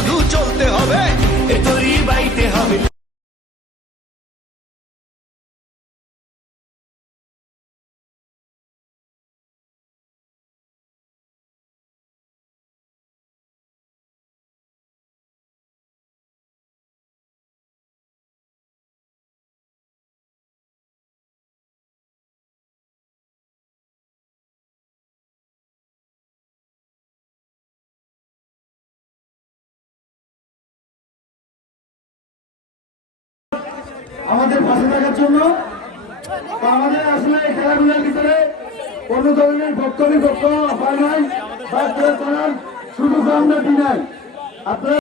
শুধু চলতে হবে, এ তরি বাইতে হবে। আমাদের পাশে থাকার জন্য। আমাদের আসলে এই খেলাধুলার ভিতরে কোন ধরনের বক্তব্য হয় নাই বা করার সুযোগ আমরা দিই নাই। আপনারা